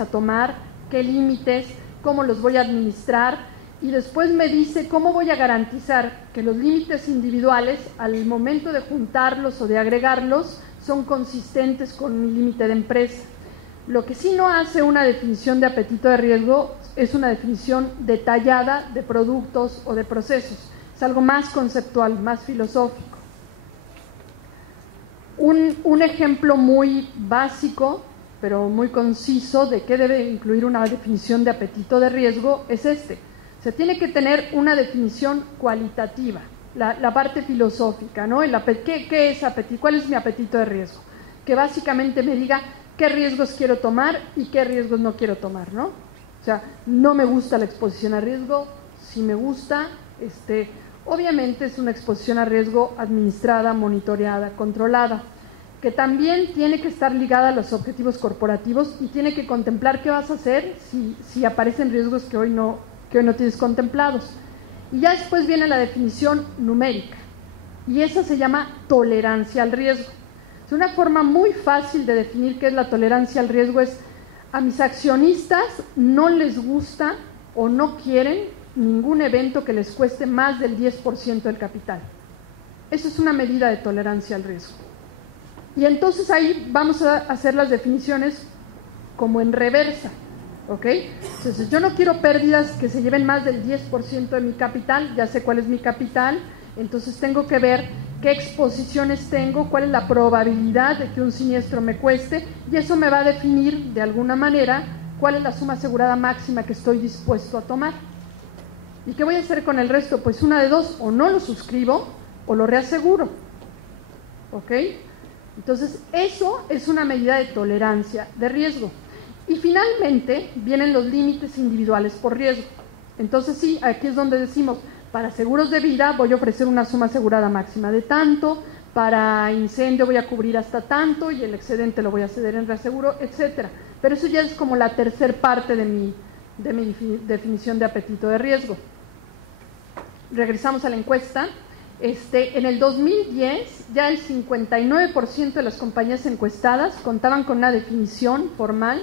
a tomar, qué límites, cómo los voy a administrar, y después me dice cómo voy a garantizar que los límites individuales, al momento de juntarlos o de agregarlos, son consistentes con mi límite de empresa. Lo que sí no hace una definición de apetito de riesgo es una definición detallada de productos o de procesos. Es algo más conceptual, más filosófico. Un ejemplo muy básico, pero muy conciso, de qué debe incluir una definición de apetito de riesgo es este. Se tiene que tener una definición cualitativa, la parte filosófica, ¿no? ¿Qué es apetito? ¿Cuál es mi apetito de riesgo? Que básicamente me diga qué riesgos quiero tomar y qué riesgos no quiero tomar, ¿no? O sea, no me gusta la exposición a riesgo, si me gusta, obviamente es una exposición a riesgo administrada, monitoreada, controlada, que también tiene que estar ligada a los objetivos corporativos y tiene que contemplar qué vas a hacer si aparecen riesgos que hoy no tienes contemplados. Y ya después viene la definición numérica, y esa se llama tolerancia al riesgo. Es una forma muy fácil de definir qué es la tolerancia al riesgo. Es: a mis accionistas no les gusta o no quieren ningún evento que les cueste más del 10% del capital. Eso es una medida de tolerancia al riesgo. Y entonces ahí vamos a hacer las definiciones como en reversa, ¿ok? Entonces, yo no quiero pérdidas que se lleven más del 10% de mi capital, ya sé cuál es mi capital, entonces tengo que ver qué exposiciones tengo, cuál es la probabilidad de que un siniestro me cueste, y eso me va a definir de alguna manera cuál es la suma asegurada máxima que estoy dispuesto a tomar. ¿Y qué voy a hacer con el resto? Pues una de dos: o no lo suscribo o lo reaseguro, ¿ok? Entonces, eso es una medida de tolerancia de riesgo. Y finalmente vienen los límites individuales por riesgo. Entonces sí, aquí es donde decimos: para seguros de vida voy a ofrecer una suma asegurada máxima de tanto, para incendio voy a cubrir hasta tanto y el excedente lo voy a ceder en reaseguro, etcétera. Pero eso ya es como la tercer parte de mi definición de apetito de riesgo. Regresamos a la encuesta. En el 2010 ya el 59% de las compañías encuestadas contaban con una definición formal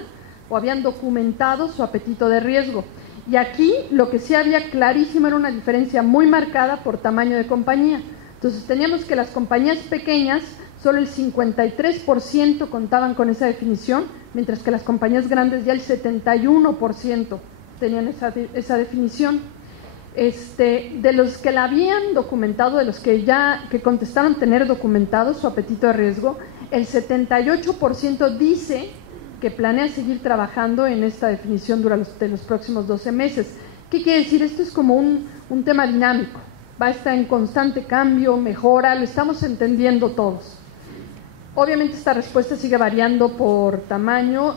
o habían documentado su apetito de riesgo. Y aquí lo que sí había clarísimo era una diferencia muy marcada por tamaño de compañía. Entonces teníamos que las compañías pequeñas, solo el 53% contaban con esa definición, mientras que las compañías grandes ya el 71% tenían esa definición. De los que la habían documentado, de los que contestaron tener documentado su apetito de riesgo, el 78% dice que planea seguir trabajando en esta definión durante los próximos 12 meses. ¿Qué quiere decir? Esto es como un tema dinámico, va a estar en constante cambio, mejora, lo estamos entendiendo todos. Obviamente esta respuesta sigue variando por tamaño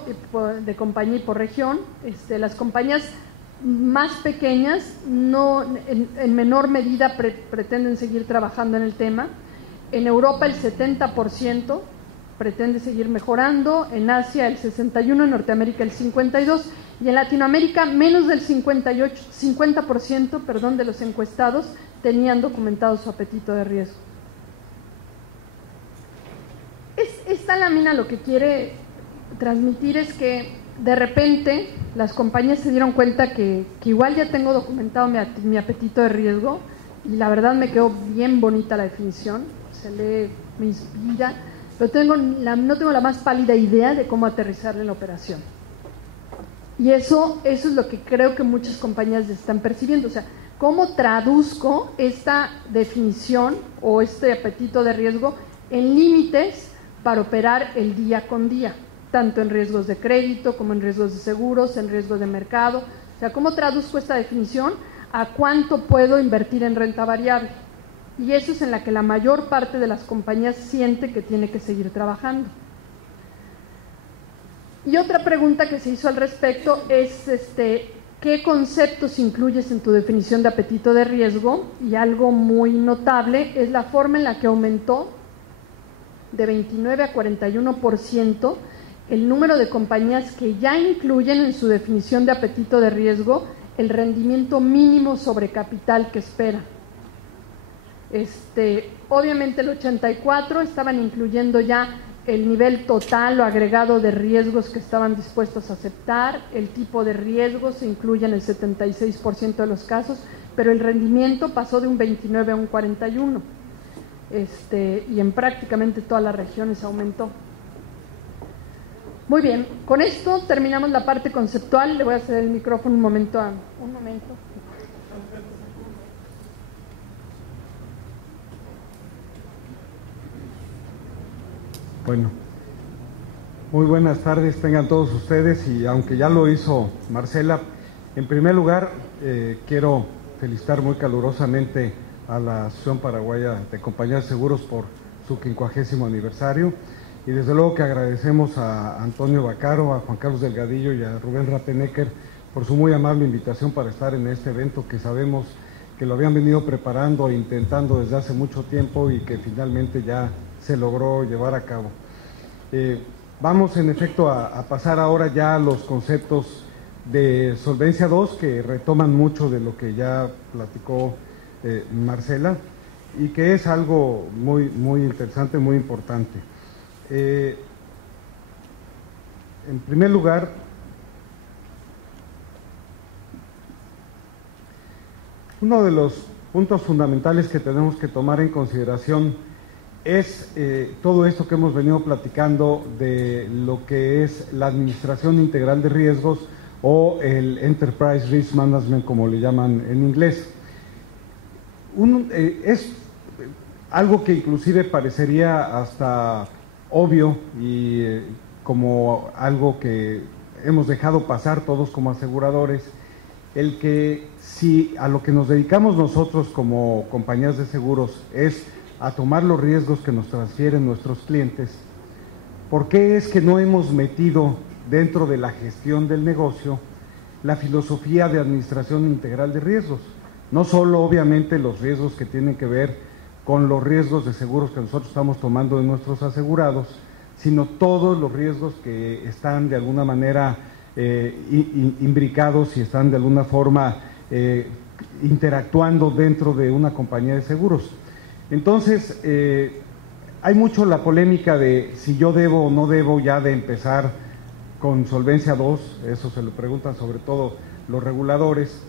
de compañía y por región. Las compañías más pequeñas en menor medida pretenden seguir trabajando en el tema. En Europa el 70% pretende seguir mejorando, en Asia el 61%, en Norteamérica el 52%, y en Latinoamérica menos del 50% de los encuestados tenían documentado su apetito de riesgo. Esta lámina lo que quiere transmitir es que de repente las compañías se dieron cuenta que igual ya tengo documentado mi apetito de riesgo, y la verdad me quedó bien bonita la definición, se lee, me inspira, pero no tengo la más pálida idea de cómo aterrizarla en la operación. Y eso es lo que creo que muchas compañías están percibiendo. O sea, ¿cómo traduzco esta definición o este apetito de riesgo en límites para operar el día con día? Tanto en riesgos de crédito como en riesgos de seguros, en riesgos de mercado. O sea, ¿cómo traduzco esta definición a cuánto puedo invertir en renta variable? Y eso es en la que la mayor parte de las compañías siente que tiene que seguir trabajando. Y otra pregunta que se hizo al respecto es ¿qué conceptos incluyes en tu definición de apetito de riesgo? Y algo muy notable es la forma en la que aumentó de 29 a 41% el número de compañías que ya incluyen en su definición de apetito de riesgo el rendimiento mínimo sobre capital que espera. Obviamente el 84% estaban incluyendo ya el nivel total o agregado de riesgos que estaban dispuestos a aceptar, el tipo de riesgo se incluye en el 76% de los casos, pero el rendimiento pasó de un 29 a un 41, y en prácticamente todas las regiones aumentó. Muy bien, con esto terminamos la parte conceptual. Le voy a ceder el micrófono un momento. Bueno, muy buenas tardes tengan todos ustedes, y aunque ya lo hizo Marcela, en primer lugar quiero felicitar muy calurosamente a la Asociación Paraguaya de Compañías de Seguros por su 50º aniversario, y desde luego que agradecemos a Antonio Vaccaro, a Juan Carlos Delgadillo y a Rubén Rapenecker por su muy amable invitación para estar en este evento que sabemos que lo habían venido preparando e intentando desde hace mucho tiempo y que finalmente ya se logró llevar a cabo. Vamos en efecto a pasar ahora ya a los conceptos de Solvencia II, que retoman mucho de lo que ya platicó Marcela, y que es algo muy, muy interesante, muy importante. En primer lugar, uno de los puntos fundamentales que tenemos que tomar en consideración es todo esto que hemos venido platicando de lo que es la administración integral de riesgos, o el Enterprise Risk Management, como le llaman en inglés. Es algo que inclusive parecería hasta obvio y como algo que hemos dejado pasar todos como aseguradores, el que si a lo que nos dedicamos nosotros como compañías de seguros es a tomar los riesgos que nos transfieren nuestros clientes, ¿por qué es que no hemos metido dentro de la gestión del negocio la filosofía de administración integral de riesgos? No solo obviamente los riesgos que tienen que ver con los riesgos de seguros que nosotros estamos tomando de nuestros asegurados, sino todos los riesgos que están de alguna manera imbricados y están de alguna forma interactuando dentro de una compañía de seguros. Entonces, hay mucho la polémica de si yo debo o no debo ya de empezar con Solvencia II, eso se lo preguntan sobre todo los reguladores,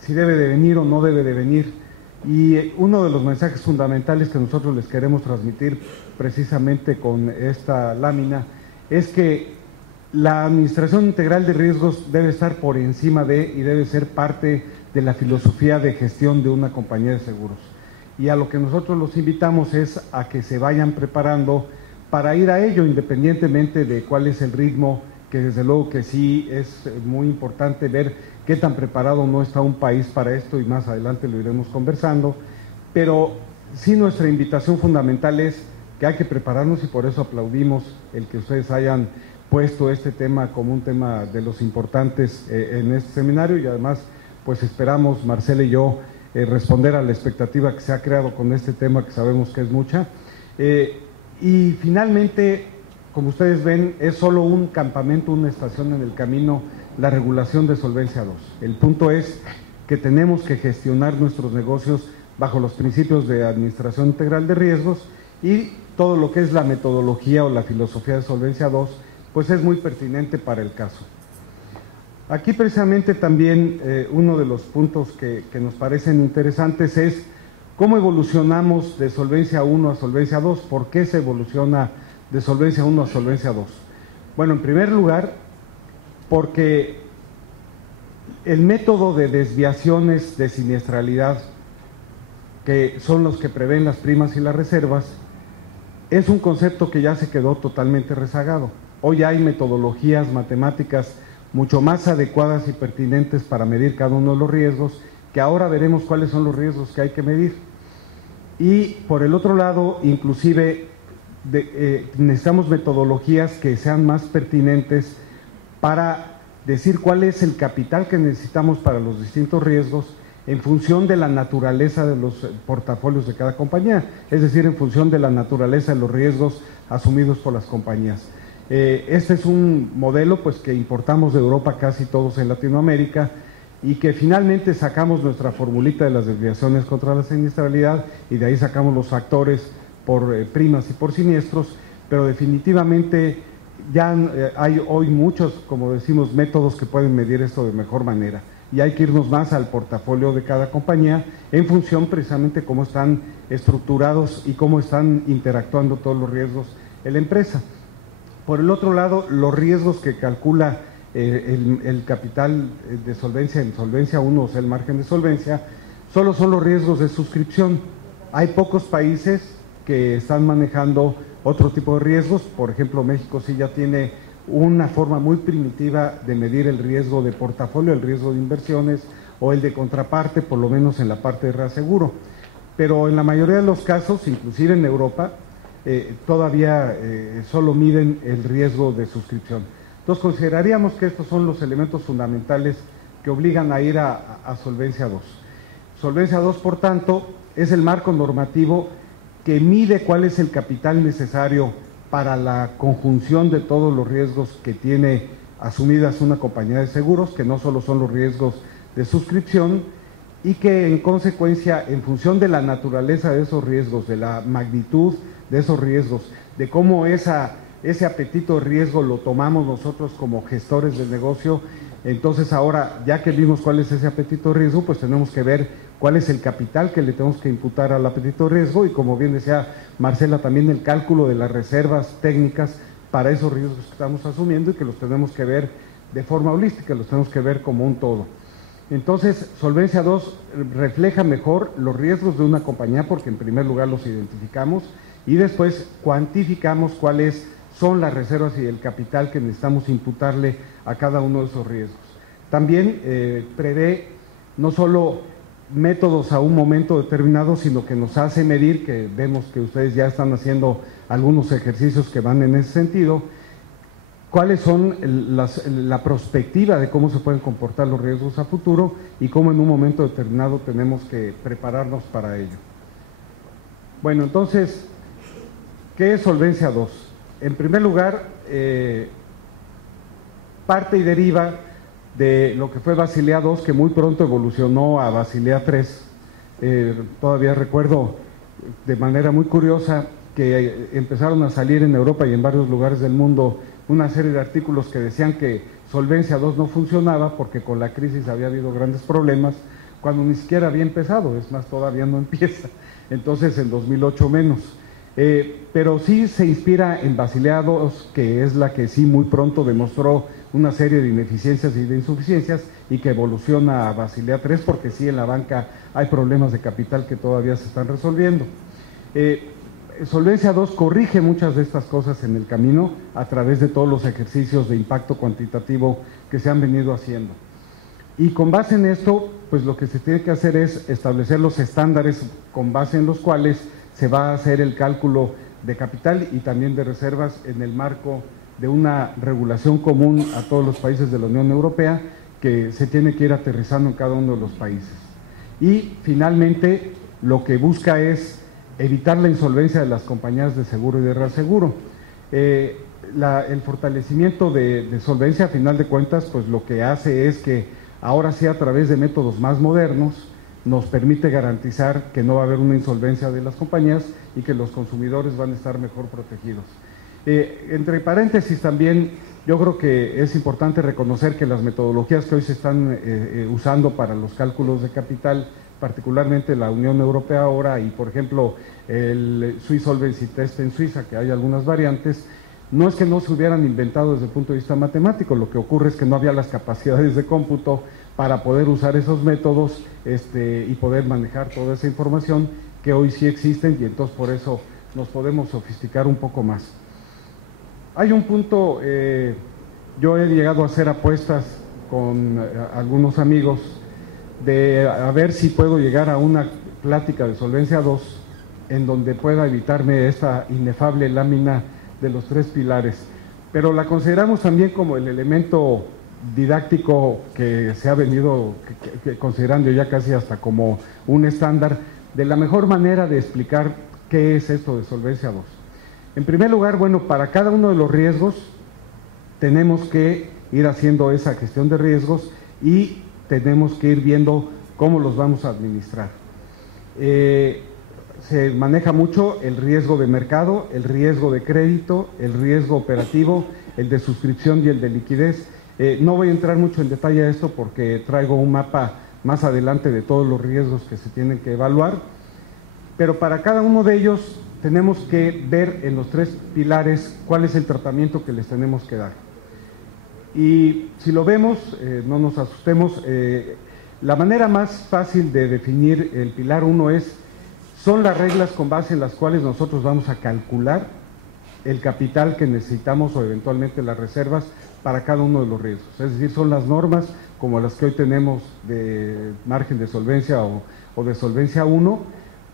si debe de venir o no debe de venir. Y uno de los mensajes fundamentales que nosotros les queremos transmitir precisamente con esta lámina es que la administración integral de riesgos debe estar por encima de y debe ser parte de la filosofía de gestión de una compañía de seguros. Y a lo que nosotros los invitamos es a que se vayan preparando para ir a ello, independientemente de cuál es el ritmo, que desde luego que sí es muy importante ver qué tan preparado no está un país para esto, y más adelante lo iremos conversando, pero sí nuestra invitación fundamental es que hay que prepararnos, y por eso aplaudimos el que ustedes hayan puesto este tema como un tema de los importantes en este seminario, y además pues esperamos, Marcela y yo, responder a la expectativa que se ha creado con este tema, que sabemos que es mucha. Y finalmente, como ustedes ven, es solo un campamento, una estación en el camino, la regulación de Solvencia II. El punto es que tenemos que gestionar nuestros negocios bajo los principios de administración integral de riesgos, y todo lo que es la metodología o la filosofía de Solvencia II, pues es muy pertinente para el caso. Aquí precisamente también uno de los puntos que nos parecen interesantes es cómo evolucionamos de Solvencia I a Solvencia II. ¿Por qué se evoluciona de Solvencia I a Solvencia II? Bueno, en primer lugar, porque el método de desviaciones de siniestralidad, que son los que prevén las primas y las reservas, es un concepto que ya se quedó totalmente rezagado. Hoy hay metodologías matemáticas mucho más adecuadas y pertinentes para medir cada uno de los riesgos, que ahora veremos cuáles son los riesgos que hay que medir. Y por el otro lado, inclusive necesitamos metodologías que sean más pertinentes para decir cuál es el capital que necesitamos para los distintos riesgos en función de la naturaleza de los portafolios de cada compañía, es decir, en función de la naturaleza de los riesgos asumidos por las compañías. Este es un modelo pues que importamos de Europa casi todos en Latinoamérica, y que finalmente sacamos nuestra formulita de las desviaciones contra la siniestralidad, y de ahí sacamos los factores por primas y por siniestros, pero definitivamente ya hay hoy muchos, como decimos, métodos que pueden medir esto de mejor manera, y hay que irnos más al portafolio de cada compañía en función precisamente cómo están estructurados y cómo están interactuando todos los riesgos en la empresa. Por el otro lado, los riesgos que calcula el capital de solvencia en Solvencia 1, o sea, el margen de solvencia, solo son los riesgos de suscripción. Hay pocos países que están manejando otro tipo de riesgos. Por ejemplo, México sí ya tiene una forma muy primitiva de medir el riesgo de portafolio, el riesgo de inversiones o el de contraparte, por lo menos en la parte de reaseguro. Pero en la mayoría de los casos, inclusive en Europa, todavía solo miden el riesgo de suscripción. Entonces consideraríamos que estos son los elementos fundamentales que obligan a ir a Solvencia 2. Solvencia 2, por tanto, es el marco normativo que mide cuál es el capital necesario para la conjunción de todos los riesgos que tiene asumidas una compañía de seguros, que no solo son los riesgos de suscripción, y que en consecuencia, en función de la naturaleza de esos riesgos, de la magnitud de esos riesgos, de cómo ese apetito de riesgo lo tomamos nosotros como gestores del negocio, entonces ahora, ya que vimos cuál es ese apetito de riesgo, pues tenemos que ver cuál es el capital que le tenemos que imputar al apetito de riesgo, y como bien decía Marcela, también el cálculo de las reservas técnicas para esos riesgos que estamos asumiendo, y que los tenemos que ver de forma holística, los tenemos que ver como un todo. Entonces, Solvencia 2 refleja mejor los riesgos de una compañía, porque en primer lugar los identificamos y después cuantificamos cuáles son las reservas y el capital que necesitamos imputarle a cada uno de esos riesgos. También prevé no solo métodos a un momento determinado, sino que nos hace medir, que vemos que ustedes ya están haciendo algunos ejercicios que van en ese sentido, cuáles son la perspectiva de cómo se pueden comportar los riesgos a futuro y cómo en un momento determinado tenemos que prepararnos para ello. Bueno, entonces, ¿qué es Solvencia 2? En primer lugar, parte y deriva de lo que fue Basilea 2, que muy pronto evolucionó a Basilea 3. Todavía recuerdo de manera muy curiosa que empezaron a salir en Europa y en varios lugares del mundo una serie de artículos que decían que Solvencia 2 no funcionaba porque con la crisis había habido grandes problemas, cuando ni siquiera había empezado, es más, todavía no empieza, entonces en 2008 menos. Pero sí se inspira en Basilea 2, que es la que sí muy pronto demostró una serie de ineficiencias y de insuficiencias, y que evoluciona a Basilea 3, porque sí en la banca hay problemas de capital que todavía se están resolviendo. Solvencia 2 corrige muchas de estas cosas en el camino a través de todos los ejercicios de impacto cuantitativo que se han venido haciendo. Y con base en esto, pues lo que se tiene que hacer es establecer los estándares con base en los cuales se va a hacer el cálculo de capital y también de reservas en el marco de una regulación común a todos los países de la Unión Europea, que se tiene que ir aterrizando en cada uno de los países. Y finalmente, lo que busca es evitar la insolvencia de las compañías de seguro y de reaseguro. El fortalecimiento de solvencia, a final de cuentas, pues lo que hace es que ahora sí, a través de métodos más modernos, nos permite garantizar que no va a haber una insolvencia de las compañías y que los consumidores van a estar mejor protegidos. Entre paréntesis también, yo creo que es importante reconocer que las metodologías que hoy se están usando para los cálculos de capital, particularmente la Unión Europea ahora, y por ejemplo el Swiss Solvency Test en Suiza, que hay algunas variantes, no es que no se hubieran inventado desde el punto de vista matemático, lo que ocurre es que no había las capacidades de cómputo para poder usar esos métodos y poder manejar toda esa información que hoy sí existen, y entonces por eso nos podemos sofisticar un poco más. Hay un punto, yo he llegado a hacer apuestas con algunos amigos de a ver si puedo llegar a una plática de Solvencia 2 en donde pueda evitarme esta inefable lámina de los 3 pilares, pero la consideramos también como el elemento didáctico que se ha venido considerando ya casi hasta como un estándar de la mejor manera de explicar qué es esto de Solvencia 2. En primer lugar, bueno, para cada uno de los riesgos tenemos que ir haciendo esa gestión de riesgos y tenemos que ir viendo cómo los vamos a administrar. se maneja mucho el riesgo de mercado, el riesgo de crédito, el riesgo operativo, el de suscripción y el de liquidez. No voy a entrar mucho en detalle a esto porque traigo un mapa más adelante de todos los riesgos que se tienen que evaluar, pero para cada uno de ellos tenemos que ver en los 3 pilares cuál es el tratamiento que les tenemos que dar. Y si lo vemos, no nos asustemos, la manera más fácil de definir el pilar 1 son las reglas con base en las cuales nosotros vamos a calcular el capital que necesitamos o eventualmente las reservas para cada uno de los riesgos. Es decir, son las normas como las que hoy tenemos de margen de solvencia o de solvencia 1,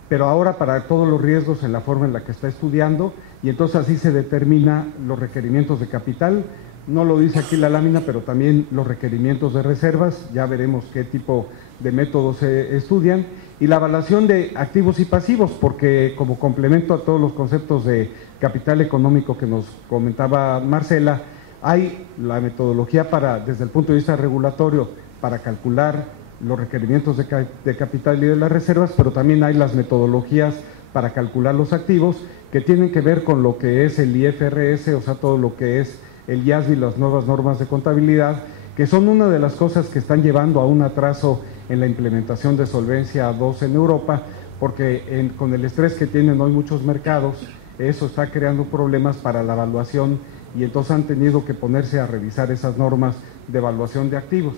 pero ahora para todos los riesgos en la forma en la que está estudiando, y entonces así se determina los requerimientos de capital. No lo dice aquí la lámina, pero también los requerimientos de reservas, ya veremos qué tipo de métodos se estudian, y la evaluación de activos y pasivos, porque como complemento a todos los conceptos de capital económico que nos comentaba Marcela, hay la metodología desde el punto de vista regulatorio, para calcular los requerimientos de capital y de las reservas, pero también hay las metodologías para calcular los activos, que tienen que ver con lo que es el IFRS, o sea, todo lo que es el IASB y las nuevas normas de contabilidad, que son una de las cosas que están llevando a un atraso en la implementación de Solvencia 2 en Europa, porque con el estrés que tienen hoy muchos mercados, eso está creando problemas para la evaluación, y entonces han tenido que ponerse a revisar esas normas de evaluación de activos.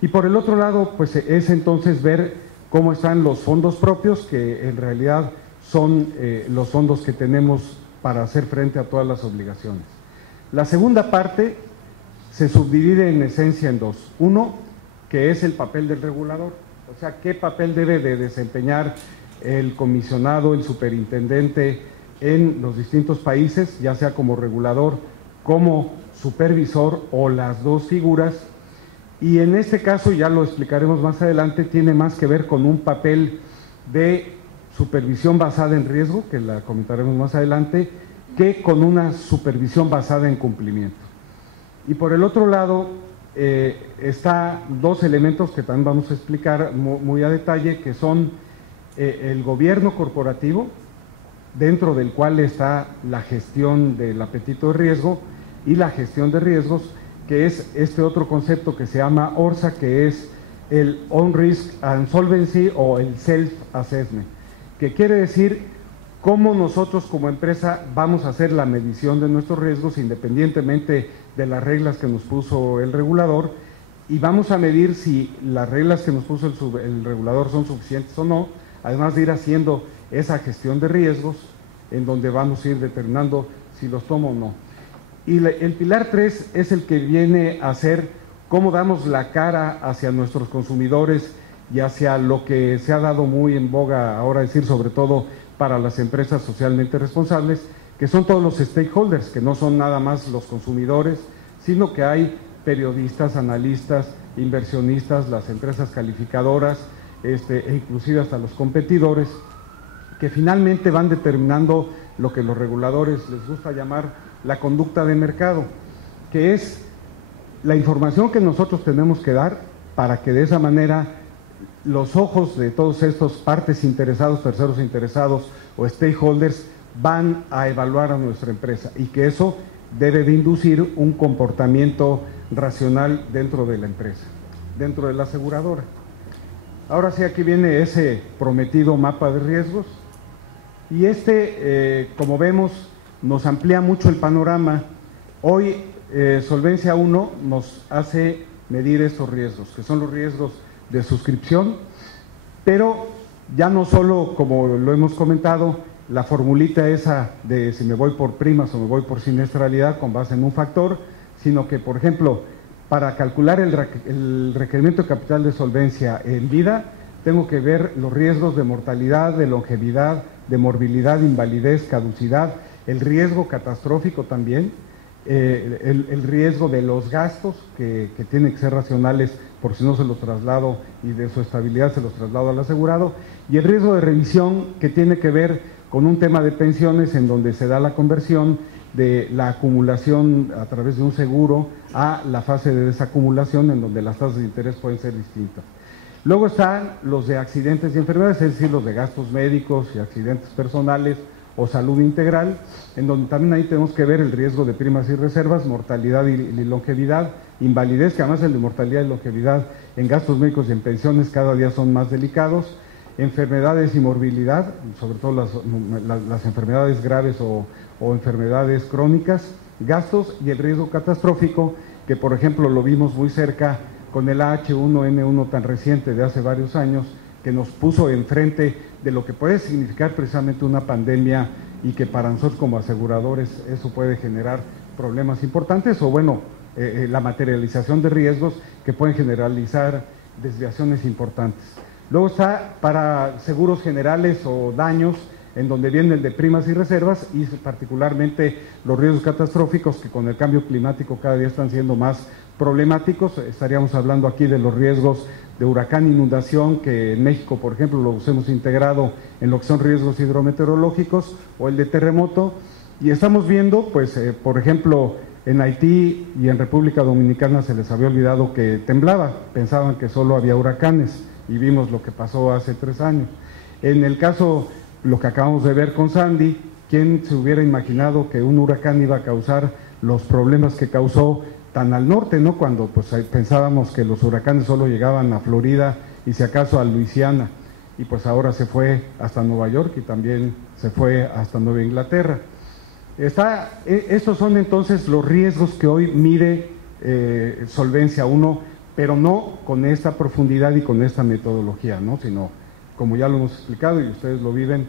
Y por el otro lado, pues es entonces ver cómo están los fondos propios, que en realidad son los fondos que tenemos para hacer frente a todas las obligaciones. La segunda parte se subdivide en esencia en 2. Uno, que es el papel del regulador, o sea, qué papel debe de desempeñar el comisionado, el superintendente en los distintos países, ya sea como regulador, como supervisor o las dos figuras. Y en este caso, ya lo explicaremos más adelante, tiene más que ver con un papel de supervisión basada en riesgo, que la comentaremos más adelante, que con una supervisión basada en cumplimiento. Y por el otro lado, está 2 elementos que también vamos a explicar muy a detalle, que son el gobierno corporativo, dentro del cual está la gestión del apetito de riesgo y la gestión de riesgos, que es este otro concepto que se llama ORSA, que es el On Risk and Solvency o el Self Assessment, que quiere decir cómo nosotros como empresa vamos a hacer la medición de nuestros riesgos independientemente de las reglas que nos puso el regulador, y vamos a medir si las reglas que nos puso el regulador son suficientes o no, además de ir haciendo esa gestión de riesgos en donde vamos a ir determinando si los tomo o no. Y el pilar 3 es el que viene a ser cómo damos la cara hacia nuestros consumidores y hacia lo que se ha dado muy en boga ahora decir, sobre todo para las empresas socialmente responsables, que son todos los stakeholders, que no son nada más los consumidores, sino que hay periodistas, analistas, inversionistas, las empresas calificadoras, e inclusive hasta los competidores, que finalmente van determinando lo que los reguladores les gusta llamar la conducta de mercado, que es la información que nosotros tenemos que dar para que de esa manera los ojos de todos estos partes interesados, terceros interesados o stakeholders van a evaluar a nuestra empresa, y que eso debe de inducir un comportamiento racional dentro de la empresa, dentro de la aseguradora. Ahora sí, aquí viene ese prometido mapa de riesgos, y como vemos, nos amplía mucho el panorama. Hoy Solvencia 1 nos hace medir estos riesgos, que son los riesgos de suscripción, pero ya no solo, como lo hemos comentado, la formulita esa de si me voy por primas o me voy por siniestralidad con base en un factor, sino que, por ejemplo, para calcular el requerimiento de capital de solvencia en vida, tengo que ver los riesgos de mortalidad, de longevidad, de morbilidad, invalidez, caducidad, el riesgo catastrófico también, el riesgo de los gastos que tienen que ser racionales, por si no se los traslado, y de su estabilidad se los traslado al asegurado, y el riesgo de revisión, que tiene que ver con un tema de pensiones en donde se da la conversión de la acumulación a través de un seguro a la fase de desacumulación, en donde las tasas de interés pueden ser distintas. Luego están los de accidentes y enfermedades, es decir, los de gastos médicos y accidentes personales o salud integral, en donde también ahí tenemos que ver el riesgo de primas y reservas, mortalidad y longevidad, invalidez, que además el de mortalidad y longevidad en gastos médicos y en pensiones cada día son más delicados, enfermedades y morbilidad, sobre todo las enfermedades graves o enfermedades crónicas, gastos y el riesgo catastrófico, que por ejemplo lo vimos muy cerca con el H1N1 tan reciente de hace varios años, que nos puso enfrente de lo que puede significar precisamente una pandemia y que para nosotros como aseguradores eso puede generar problemas importantes, o bueno, la materialización de riesgos que pueden generalizar desviaciones importantes. Luego está para seguros generales o daños, en donde viene el de primas y reservas, y particularmente los riesgos catastróficos que con el cambio climático cada día están siendo más problemáticos. Estaríamos hablando aquí de los riesgos de huracán, inundación, que en México, por ejemplo, los hemos integrado en lo que son riesgos hidrometeorológicos, o el de terremoto, y estamos viendo, pues, por ejemplo, en Haití y en República Dominicana se les había olvidado que temblaba, pensaban que solo había huracanes, y vimos lo que pasó hace 3 años. En el caso, lo que acabamos de ver con Sandy, ¿quién se hubiera imaginado que un huracán iba a causar los problemas que causó tan al norte, ¿no? Cuando pues pensábamos que los huracanes solo llegaban a Florida y si acaso a Luisiana, y pues ahora se fue hasta Nueva York y también se fue hasta Nueva Inglaterra. Estos son entonces los riesgos que hoy mide Solvencia 1, pero no con esta profundidad y con esta metodología, ¿no? Sino, como ya lo hemos explicado y ustedes lo viven,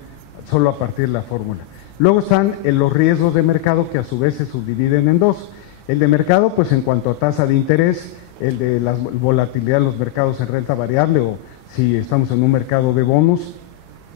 solo a partir de la fórmula. Luego están los riesgos de mercado, que a su vez se subdividen en dos. El de mercado, pues en cuanto a tasa de interés, el de la volatilidad de los mercados en renta variable, o si estamos en un mercado de bonos,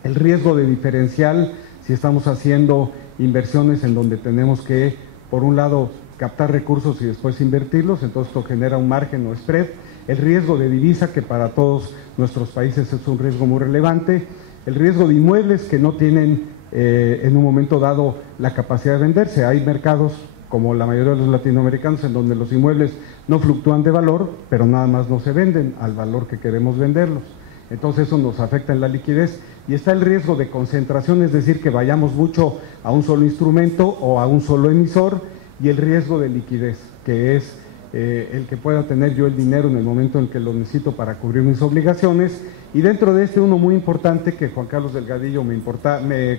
el riesgo de diferencial, si estamos haciendo inversiones en donde tenemos que, por un lado, captar recursos y después invertirlos, entonces esto genera un margen o spread, el riesgo de divisa, que para todos nuestros países es un riesgo muy relevante, el riesgo de inmuebles que no tienen en un momento dado la capacidad de venderse. Hay mercados, como la mayoría de los latinoamericanos, en donde los inmuebles no fluctúan de valor, pero nada más no se venden al valor que queremos venderlos. Entonces eso nos afecta en la liquidez. Y está el riesgo de concentración, es decir, que vayamos mucho a un solo instrumento o a un solo emisor, y el riesgo de liquidez, que es el que pueda tener yo el dinero en el momento en que lo necesito para cubrir mis obligaciones. Y dentro de este, uno muy importante, que Juan Carlos Delgadillo me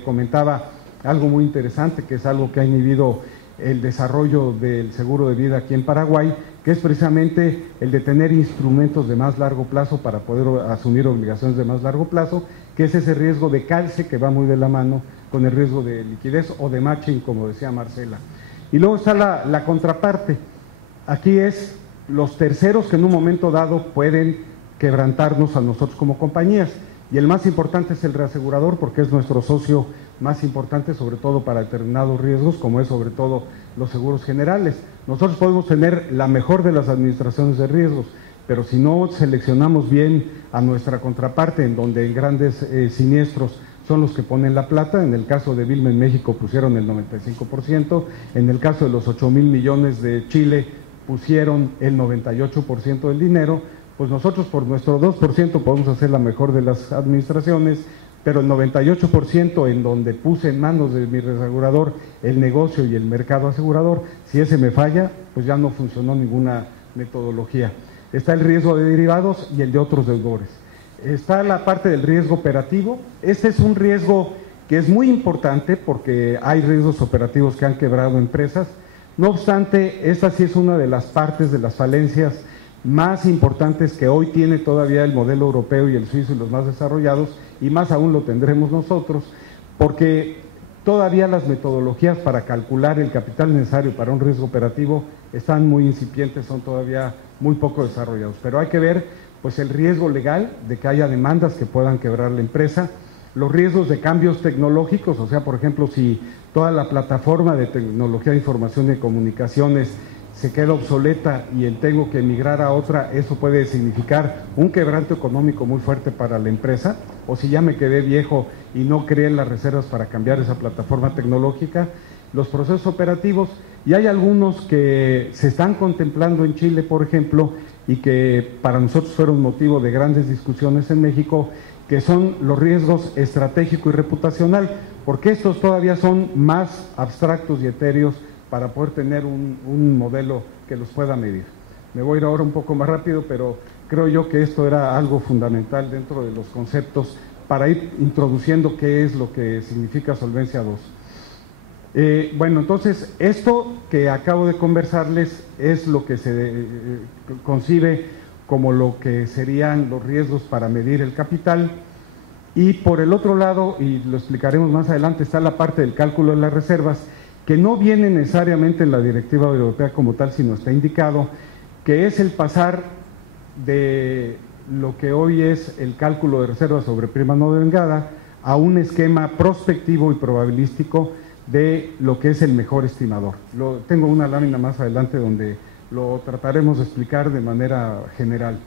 comentaba algo muy interesante, que es algo que ha inhibido el desarrollo del seguro de vida aquí en Paraguay, que es precisamente el de tener instrumentos de más largo plazo para poder asumir obligaciones de más largo plazo, que es ese riesgo de calce que va muy de la mano con el riesgo de liquidez o de matching, como decía Marcela. Y luego está la contraparte. Aquí es los terceros que en un momento dado pueden quebrantarnos a nosotros como compañías. Y el más importante es el reasegurador, porque es nuestro socio más importante, sobre todo para determinados riesgos, como es sobre todo los seguros generales. Nosotros podemos tener la mejor de las administraciones de riesgos, pero si no seleccionamos bien a nuestra contraparte, en donde en grandes siniestros son los que ponen la plata, en el caso de Vilma en México pusieron el 95%, en el caso de los 8,000 millones de Chile pusieron el 98% del dinero, pues nosotros por nuestro 2% podemos hacer la mejor de las administraciones, pero el 98% en donde puse en manos de mi reasegurador el negocio y el mercado asegurador, si ese me falla, pues ya no funcionó ninguna metodología. Está el riesgo de derivados y el de otros deudores. Está la parte del riesgo operativo. Este es un riesgo que es muy importante porque hay riesgos operativos que han quebrado empresas. No obstante, esta sí es una de las partes de las falencias más importantes que hoy tiene todavía el modelo europeo y el suizo y los más desarrollados, y más aún lo tendremos nosotros, porque todavía las metodologías para calcular el capital necesario para un riesgo operativo están muy incipientes, son todavía muy poco desarrollados. Pero hay que ver pues el riesgo legal de que haya demandas que puedan quebrar la empresa, los riesgos de cambios tecnológicos, o sea, por ejemplo, si toda la plataforma de tecnología de información y comunicaciones se queda obsoleta y tengo que migrar a otra, eso puede significar un quebranto económico muy fuerte para la empresa, o si ya me quedé viejo y no creé las reservas para cambiar esa plataforma tecnológica, los procesos operativos, y hay algunos que se están contemplando en Chile, por ejemplo, y que para nosotros fueron motivo de grandes discusiones en México, que son los riesgos estratégico y reputacional, porque estos todavía son más abstractos y etéreos para poder tener un modelo que los pueda medir. Me voy a ir ahora un poco más rápido, pero creo yo que esto era algo fundamental dentro de los conceptos para ir introduciendo qué es lo que significa Solvencia II. Bueno, entonces, esto que acabo de conversarles es lo que se concibe como lo que serían los riesgos para medir el capital. Y por el otro lado, y lo explicaremos más adelante, está la parte del cálculo de las reservas, que no viene necesariamente en la directiva europea como tal, sino está indicado, que es el pasar de lo que hoy es el cálculo de reservas sobre prima no devengada a un esquema prospectivo y probabilístico de lo que es el mejor estimador. Tengo una lámina más adelante donde lo trataremos de explicar de manera general.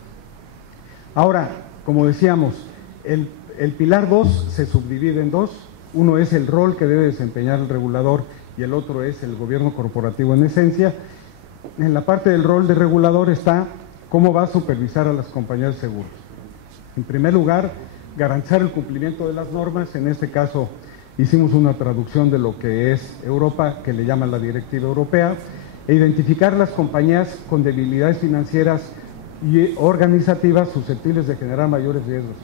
Ahora, como decíamos, el pilar 2 se subdivide en dos. Uno es el rol que debe desempeñar el regulador y el otro es el gobierno corporativo en esencia. En la parte del rol de regulador está cómo va a supervisar a las compañías de seguros. En primer lugar, garantizar el cumplimiento de las normas. En este caso hicimos una traducción de lo que es Europa, que le llaman la directiva europea, e identificar las compañías con debilidades financieras y organizativas susceptibles de generar mayores riesgos.